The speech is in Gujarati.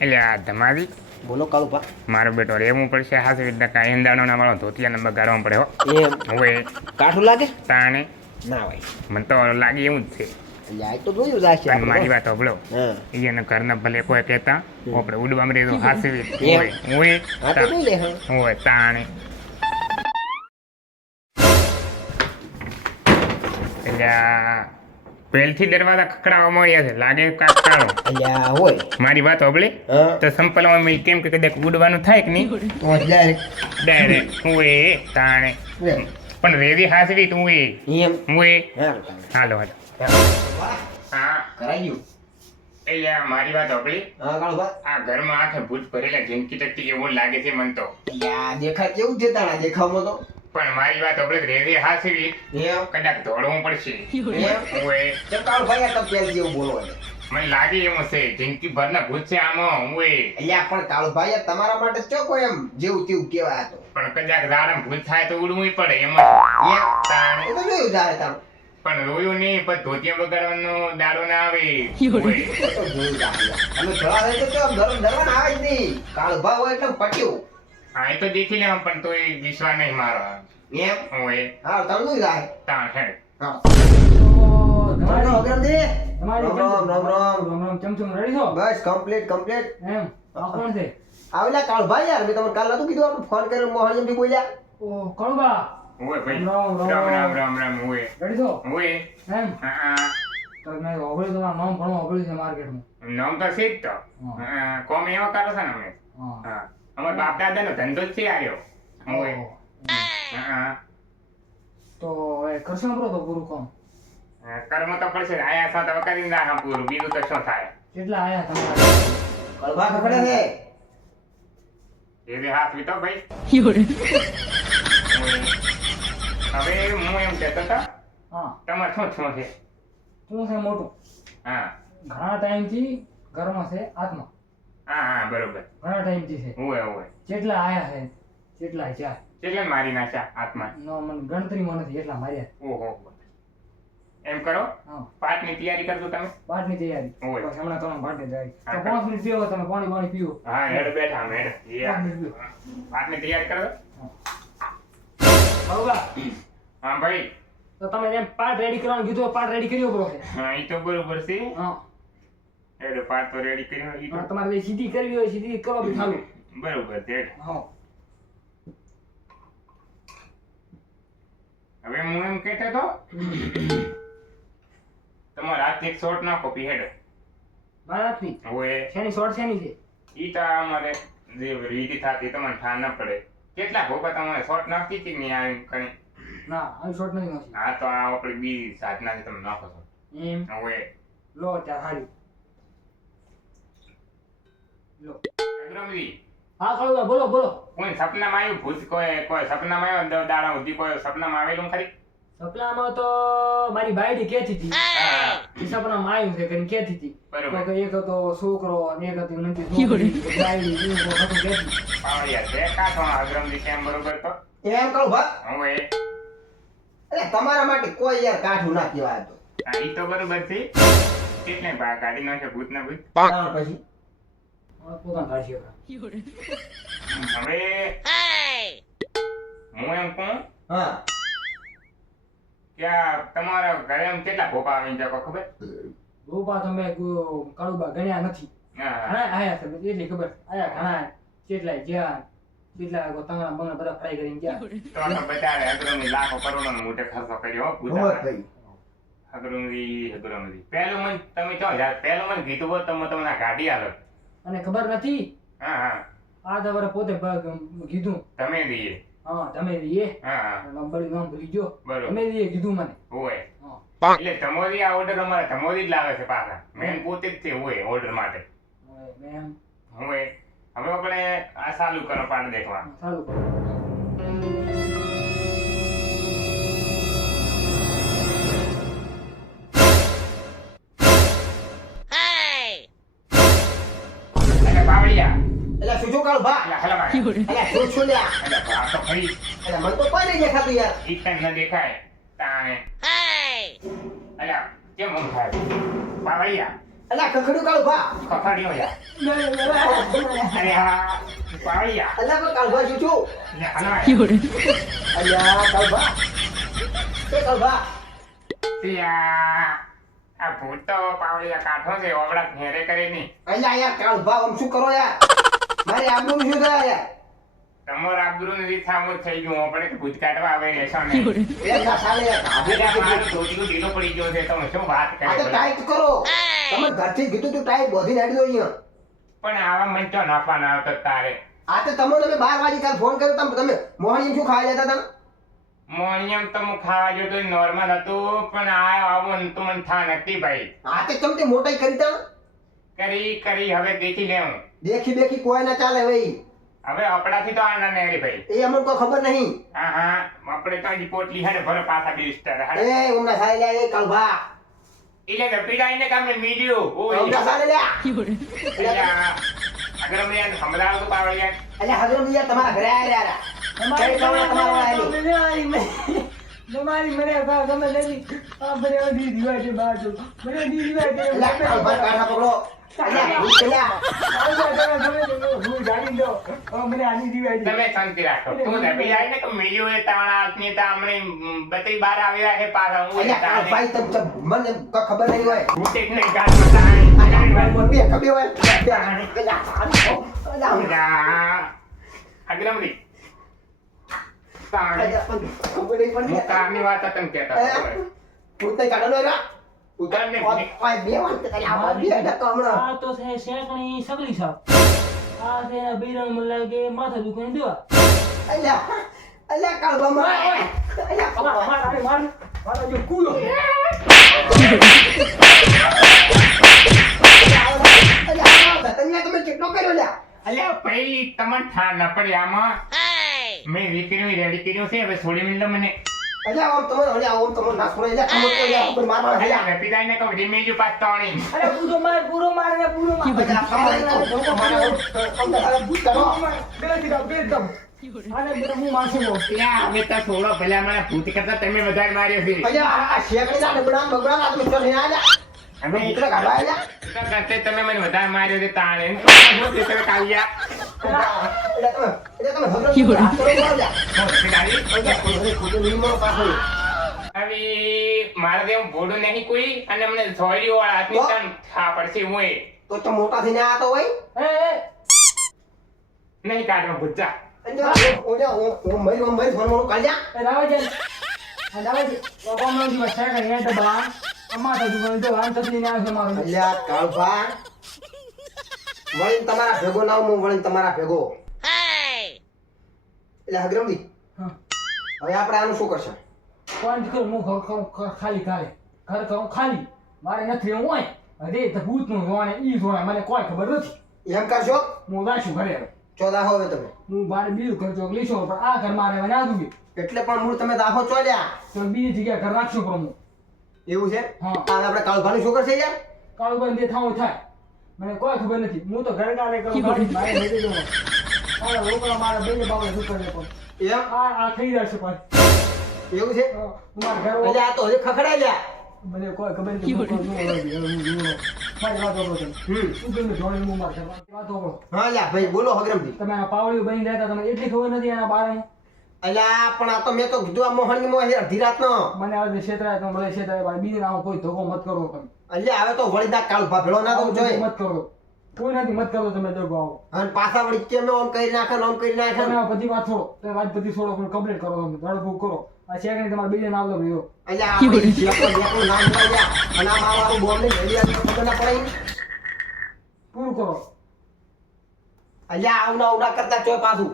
એટલે આ તમારી બોલો કાળુભા. મારો બેટો રહેવું પડશે હાથ રીતના કાંઈ એંદાણો ના વાળો ધોતિયાને બગાડવા પડે હો એમ હવે કાઠું લાગે તાણે ના ભાઈ. મને તો લાગે એવું જ છે યાર તો જોયું જાશે પણ મારી વાત સાંભળો હા એને ઘરના ભલે કોઈ કહેતા આપણે ઉડવા મળે તો હાસવી એમ. હોય હા તો જોઈ લે હા. હોય તાણે એટલે આ પહેલથી દરવાજા ખખડાવવા મળ્યા છે લાગે કાક કાળો અલ્યા હોય મારી વાત સાંભળી હા તો સંપલમાં મેં કેમ કે કદાચ ઉડવાનું થાય કે નહીં તો ડાયરેક્ટ ડાયરેક્ટ હું તાણે એમ પણ રેવી હાસવી તું એમ હું હા હાલો હાલો હા કરાઈ ગયું. એટલે આ મારી વાત સાંભળી હા કાળુભા. આ ઘરમાં આખે ભૂત ભરેલા જિંદગી ટકતી એવું લાગે છે મન તો યાર દેખાય કેવું છે તારા દેખાવમાં તો પણ મારી વાત સાંભળી રેવી હાસવી એમ કદાચ દોડવું પડશે એમ હું તો કાળુભાઈ આ તો પેલ જેવું બોલો ને. મને લાગે એવું છે જિંદગી ભરના ભૂત છે આમાં હું અલ્યા પણ કાળુભાઈ આ તમારા માટે ચો કોઈ એમ જેવું તેવું કહેવાય તો પણ કદાચ રાડમ ભૂત થાય તો ઉડવું પડે એમાં એમ તાણે એ તો જોયું જાય તારું. પણ રોયું નહીં પણ ધોતિયા બગાડવાનો દાડો ના આવે એ તો જોયું જાય. અમે ઘણા રહે તો આમ ડરવાના આવે જ નહીં. કાળુભા હોય એટલે પટ્યું હા એ તો દેખી લેવા પણ તોય વિશ્વાસ નહીં મારો એમ હોય હા તમે જાય તાણ હેડ હા તમારી અગ્રમજી તમારી રામ રામ રામ રામ. રામ ચમચમ રેડી છો બસ કમ્પ્લીટ કમ્પ્લીટ. એમ આ કોણ છે આવેલા કાળુભાઈ યાર મેં તમને કાલ નતું કીધું આપણે ફોન કર્યો મોહનજી બોલ્યા. ઓ કળુબા હોય ભાઈ રામ, રામ, રામ રામ રામ. રામ રામ હોય રેડી છો હોય એમ હા તો મેં ઓગળી તમારું નામ ઘણું ઓગળી છે માર્કેટમાં નામ તો છે જ તો હા. કોમ એવો કરો છો ને અમે હા હા અમારા બાપ દાદાનો ધંધો જ છે આર્યો હોય ઓહો. હા તો એ કરશો ને તો પૂરું કામ કર્મ તો પડશે આયા છો તો કરી નાખા પૂરું બીજું તો શું થાય કેટલા આયા તમારા કાળુભા ખખડે છે. એવી હાથ વીતો ભાઈ હવે હું એમ કહેતો હતો હા તમારે શું શું છે શું છે મોટું હા ઘણા ટાઈમથી ઘરમાં છે આત્મા હા હા બરોબર ઘણા ટાઈમથી છે હોય હોય જેટલા આયા છે જેટલા ચાર કેટલા મારી નાખ્યા હાથમાં નો મને ગણતરીમાં નથી એટલા માર્યા ઓહો એમ કરો હા પાઠની તૈયારી કરજો તમે પાઠની તૈયારી હોય. બસ હમણાં તમે પાઠની તૈયારી હા, તો 5 મિનિટ પીવો તમે પાણી પીવો હા હેડ બેઠા હેડ પાંચ મિનિટ પીવો. પાઠની તૈયારી કરો બરોબર હા ભાઈ તો તમે જેમ પાઠ રેડી કરવાનું કીધું પાઠ રેડી કર્યો બરો છે હા એ તો બરોબર છે હા હેડ પાઠ તો રેડી કર્યો ઈ તો પણ તમારે જે સીધી કરવી હોય સીધી કરો બી ચાલુ બરોબર છે હેડ. હા હવે હું એમ કહેતો તો તમારો હાથ એક શોર્ટ નાખો પી હેડ બારાતની હોય શેની શોર્ટ શેની છે ઈ તો અમારે જે રીતિ થતી તમને ઠાર ન પડે કેટલા ભોગા તમારે શોર્ટ નાખતી હતી ને આ કઈ ના આવી શોર્ટ નથી નાખી હા તો આ આપણી બી સાધના તમે નાખો છો એમ હવે લો ત્યાં હારી લો અગ્રમજી હા કળુબા બોલો બોલો કોઈ સપનામાં આવ્યું ભૂત કોઈ સપનામાં આવ્યો દાડા સુધી કોઈ સપનામાં આવેલું ખરી સપનામાં તો મારી બાયડી કહેતી હતી હા એ સપનામાં આવ્યું છે કરીને કહેતી હતી બરોબર. તો કે એક હતો છોકરો અને એક હતી નથી છોકરી બાયડી એવું હતું કહેતી પાવડિયા છે કાઠો અગ્રમજી કેમ બરોબર તો એમ કાળુભા. હવે અરે તમારા માટે કોઈ યાર કાઠું ના કહેવાય તો. આ ઈ તો બરોબર છે કેટલે બા કાઢી નાખે ભૂત ના ભૂત તાણ પછી હવે પોતાના કાઢી હવે હું એમ કહું હા કે આ તમારા ઘરે આમ કેટલા ભોપા આવીને જાકો ખબર રૂપા તમે કળુબા ગણ્યા નથી હા ઘણા આયા છે બસ એટલી ખબર આયા ઘણા કેટલાય જ્યાં કેટલા તંગડા બંગડા બધા ફ્રાય કરીને ગયા તો તો બચારે અગ્રમજી લાખો કરોડો નો મોટે ખર્ચો કર્યો હો હોત પૂજા ભાઈ. અગ્રમજી પહેલું મન તમે ચો યાર પહેલું મન કીધું હોત તો હું તમને આ ગાડી આલો અને ખબર નથી હા હા આ દવરે પોતે કીધું તમે દઈએ હા તમે દઈએ હા હા નંબર નામ ભૂલી ગયો બરોબર. તમે દઈએ કીધું મને હોય હા એટલે તમોરી આ ઓર્ડર અમારે તમોરી જ લાવે છે પાછા મેન પોતે જ છે હોય ઓર્ડર માટે હવે મેં હોય હવે આપણે આ ચાલુ કરો પાડ દેખવા ચાલુ કરો એટલે પાવડિયા એટલે શું શું કાળુભા. એટલે હલા મારે એટલે શું શું લ્યા. એટલે આ તો ખરી એટલે મને તો કોઈ નહીં દેખાતું યાર. ઈ કઈ ન દેખાય તાણે એટલે કેમ ઊંઘ થાય પાવડિયા અલ્યા ખખડ્યું કાળુભા. ખખડ્યો યાર અરે હા પાવળિયા અલ્યા પણ કાળુભા શું છું? લે હાલો આય. અલ્યા કાળુભા. એ કાળુભા. આ ભૂત તો પાવળિયા કાઢો છે ઓવડા ઘેરે કરે નહીં અલ્યા યાર કાળુભા આમ શું કરો યાર? મારી આબરૂ શું થાય યાર? તમારો આબરૂ નથી થામું થઈ ગયું આપણે તો ભૂત કાઢવા આવે રહેશો ને એ ના ચાલે યાર. આ મારું ધોતિયું ઢીલો પડી ગયો છે તમે શું વાત કરે આ તો બધી? ટાઈટ કરો. તમે ઘરથી કીધું તું ટાઈટ બોધી નાખી દો અહીંયા. પણ આવા મન તો નાખવા ના આવતો તારે આ તો તમે 12 વાગે કાલ ફોન કર્યો તમે મોહણી શું ખાવા જતા હતા? મોણિયમ તો હું ખાવા ગયો તો નોર્મલ હતું પણ આ આવું તો મને થા નથી ભાઈ આ તે તમે મોટાઈ કરી તા? કરી હવે દેખી લેવું દેખી દેખી કોઈ ના ચાલે ભાઈ. હવે આપણાથી તો આના નહીં ભાઈ એ અમને કોઈ ખબર નહીં. હા આપણે તો હજી પોટલી હારે ભરો પાછા બિસ્તર હારે એ ઉમના સાલે લ્યા એ કાળુભા. એટલે કે પીડાઈને કામે મીડિયો ઉમના સાલે લ્યા. અગર અમે યાર સમજાવ તો પાવળિયા અલ્યા હજુ યાર તમારા ઘરે આયા યાર. કઈ કામ તમારો આયેલી? તમારી મને ગમે નથી આ બરે દી દીવા છે બાજુ મને દી દીવા છે અલ્યા કાળુભા કાઢા પકડો. અલ્યા ભૂત અલ્યા. હું જાણી દો મને આની દીવા છે તમે શાંતિ રાખો તું ને પીડાઈ ને કે મીડિયો એ તાણા આટની તામણે બધી બાર આવ્યા છે પાછા હું અલ્યા કાળુભાઈ તમને મને કોઈ ખબર નહીં હોય. ભૂત એક નહીં ગાત મતાણી મને ખબર હોય. અલ્યા અગ્રમડી ખબર નહીં પડતી. હું કારની વાત તને કહેતા હતો. ભૂત નહીં કાઢો યાર. ઉતારને ઓય બે વાત કરી આ બે ધક્કા હમણાં. આ તો છે શેકણી સગડી સાવ આ છે બીરણ મલ્લા કે માથા દુકાન દેવા અલ્યા અલ્યા કાળુભા માર. અલ્યા મારા જો કુલો અલ્યા તમે કેટલો કર્યો લ્યા? અલ્યા ભાઈ તમને ઠાર ન પડી આમાં મેં વિક્રમી રેડી કર્યો છે હવે છોડી મિલ મને અલ્યા ઓમ તમે ના છોડે અલ્યા તમે તો યાર ઉપર મારવા અલ્યા અલ્યા મેં પિતાને કહું ધીમેજુ પાસ તોણી અરે પૂરો માર ને પૂરો માર અરે બેટા હું મારશું અલ્યા હવે તો છોડો ભલે મને ભૂત કરતા તમે વધારે માર્યો છે અલ્યા આ શેકડીના ડબડા બગડા ના તો નહીં આલ્યા અમે ઉતરે કાઢવા આલ્યા. તો કરતે તમે મને વધારે માર્યો છે તાણે એમ તો શું છે તમે કાલિયા અલ્યા તમે ભગવાન હાથ કરો આલ્યા. ગાડી ખોટું નહીં મારો પાછો. હવે મારે જેવું ભોડું નહીં કોઈ અને મને છોડી વાળા હાથની તો? તન થા પડશે હું તો મોટા થઈને આતો હોય. એ નહીં કાઢવા ભૂજા મરી ફોન કાઢ્યા. રાવા છે રાવા છે કોમનો દી વસા કે એ દબા અમાર તો દુકાન તો આમ તકલી ના આવે મારું અલ્યા કાળભા વળીને તમારા ભેગો ના હું વળીને તમારા ભેગો. એટલે હગરમદી હા હવે આપણે આનું શું કરશે? કોણ કર હું ખાલી કાલે ઘર કહું ખાલી મારે નથી રહેવું હોય અરે તો ભૂત નું જોવાને ઈ જોવાને મને કોઈ ખબર નથી એમ કરશો? હું રાશું ઘરે હવે. 14 હવે તમે હું મારે બીજું ઘર ચોક લીશો પણ આ ઘર મારે હવે ના દુબી એટલે પણ મૂળ તમે દાખો ચોલ્યા તો બીજી જગ્યાએ ઘર રાખશું પણ હું એવું છે? હા. હવે આપણે કાળભાનું શું કરશે યાર? કાળું બંધ જે થાવું થાય મને કોઈ ખબર નથી હું તો ઘર કાલે કરું ગાડી મારે લઈ જજો મારા રોકડા મારા બેને બાબા શું કરે પણ એમ આ થઈ જશે પણ એવું છે? હું મારા ઘર એટલે આ તો હજી ખખડાઈ ગયા. મને કોઈ ખબર નથી હું કોણ છું. મારી વાત ઓળખો તમે શું તમને જોડે હું મારા ઘરમાં વાત ઓળખો હા લ્યા ભાઈ બોલો હગરમદી. તમે આ પાવડીઓ બની રહેતા તમને એટલી ખબર નથી એના બારે અલ્યા પણ આ તો મેં તો કીધું આ મોહનની મોહ અડધી રાતનો. મને આવે ક્ષેત્રાય તો મળે ક્ષેત્રાય બીજે ના કોઈ ધોકો મત કરો તમે અલ્યા હવે તો વળી દા કાળભા ભેળો ના થવું જોઈએ. મત કરો કોઈ નથી મત કરો તમે ધોકો આવો અને પાછા વળી કેમ આમ કરી નાખે ને આમ કરી નાખે તમે ને. આ બધી વાત છોડો તમે વાત બધી છોડો પણ કમ્પ્લીટ કરો તમે ધડકું કરો આ શેકણી તમારે બીજે નામ લો ભેગો અલ્યા આપણે જેકો નામ બોલ્યા અને આ મારું બોમ્બ ને ઘડી આવી ખબર ના પડે. પૂરું કરો અલ્યા આવના ઉડા કરતા ચોય પાછું